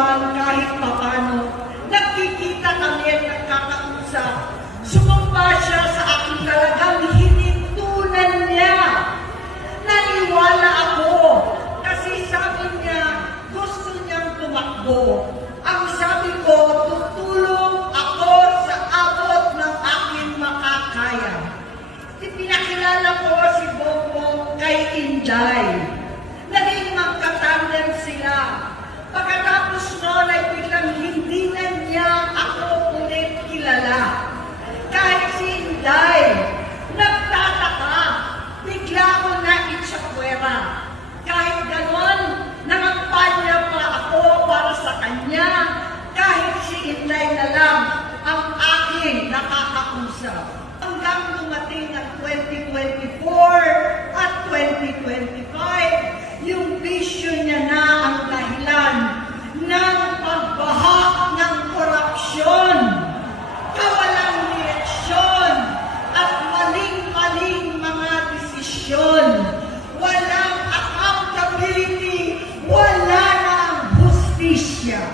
naman kahit papano, nagkikita kami at nagkakausap. Sumamba siya sa akin, talagang hinintunan niya. Naniwala ako kasi sabi niya gusto niyang tumakbo. Ang sabi ko, tutulong ako sa abot ng aking makakaya. Pinakilala ko si Bongbong kay Inday. Naging magkatandem sila. Pagkatapos noon ay biglang hindi na niya ako ulit kilala. Kahit si Inday, nagtataka, bigla ko na itsakwera. Kahit ganon, nangampanya pa ako para sa kanya. Kahit si Inday na lang ang aking nakakausap. Hanggang dumating ang 2024 at 2025, yung vision niya na ang dahilan ng pagbahak ng korupsyon, kawalang direksyon, at maling-maling mga desisyon. Walang accountability, wala nang hustisya.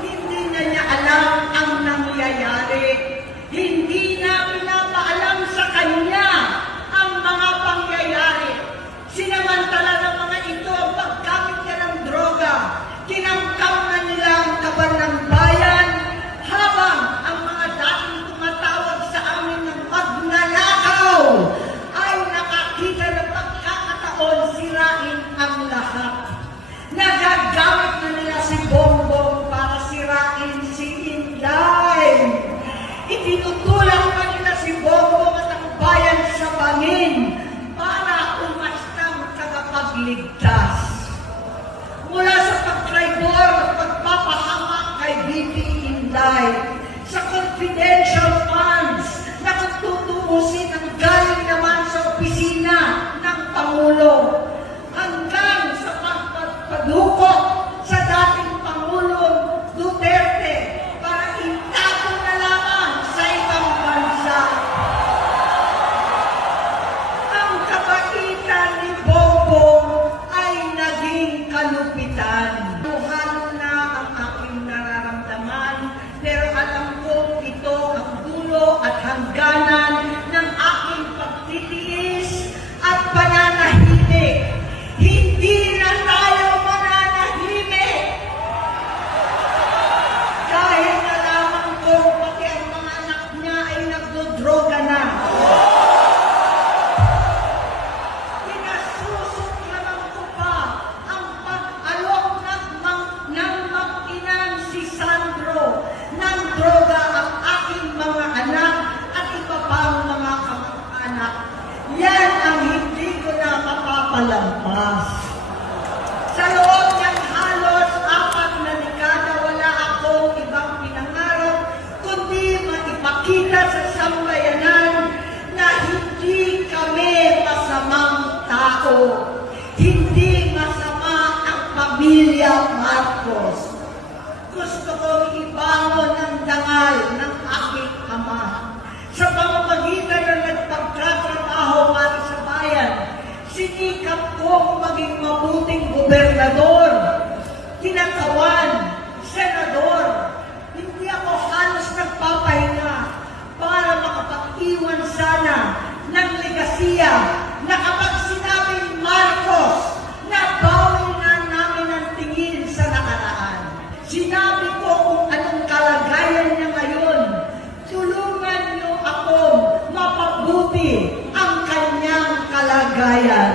Hindi na niya alam ang nangyayari. Hindi na pinapaalam sa kanya ang mga pangyayari. Sinamantala ng mga ito ang paggamit niya ng droga. Kinamkam na nila ang kaban ng bayan, habang ang mga dating tumatawag sa amin ng magnanakaw ay nakakita ng pagkakataon sirain ang lahat. Nagagamit na nila si Bongbong para sirain si Inday. Itinutulak pa nila si Bongbong at ang bayan sa bangin para umastang tagapagligtas. Mula sa pagtraidor at pagpapahamak kay BP Inday, sa confidential funds na tutuusin ang galing naman sa opisina ng Pangulo, hanggang sa pagpadukot sa dating Pangulong Duterte para itago na lamang sa ibang bansa. Ang kabaitan ni Bongbong ay naging kalupitan. Halo na ang aking nararamdaman, pero alam kong ito ang dulo at hangganan ng aking pagtitiis at pananahimik. Hindi na tayo mananahimik. Dahil nalaman ko pati ang mga anak niya ay nagdodroga na. Pinasusuklaman ko pa ang pag-alok ng mag-inang si Sandro ng droga ang aking mga anak at iba pang mga kamag-anak. Yan ang hindi ko na mapapalampas. Sa loob ng halos 4 na dekada, wala akong ibang pinangarap kundi maipakita sa sambayanan na hindi kami masamang tao. Hindi masama ang pamilya Marcos. Gusto kong ibangon ang dangal ng aking ama. Sa pamamagitan ng nagpagtatrabaho para sa bayan, sinikap kong maging mabuting gobernador, kinatawan, senador. Hindi ako halos nagpapahinga para makapag-iwan sana ng legasiya na kapag sinabing Marcos, nabawi na namin ang tingin sa nakaraan. Sinabi ko kung anong kalagayan niya ngayon. Tulungan niyo akong mapabuti ang kanyang kalagayan.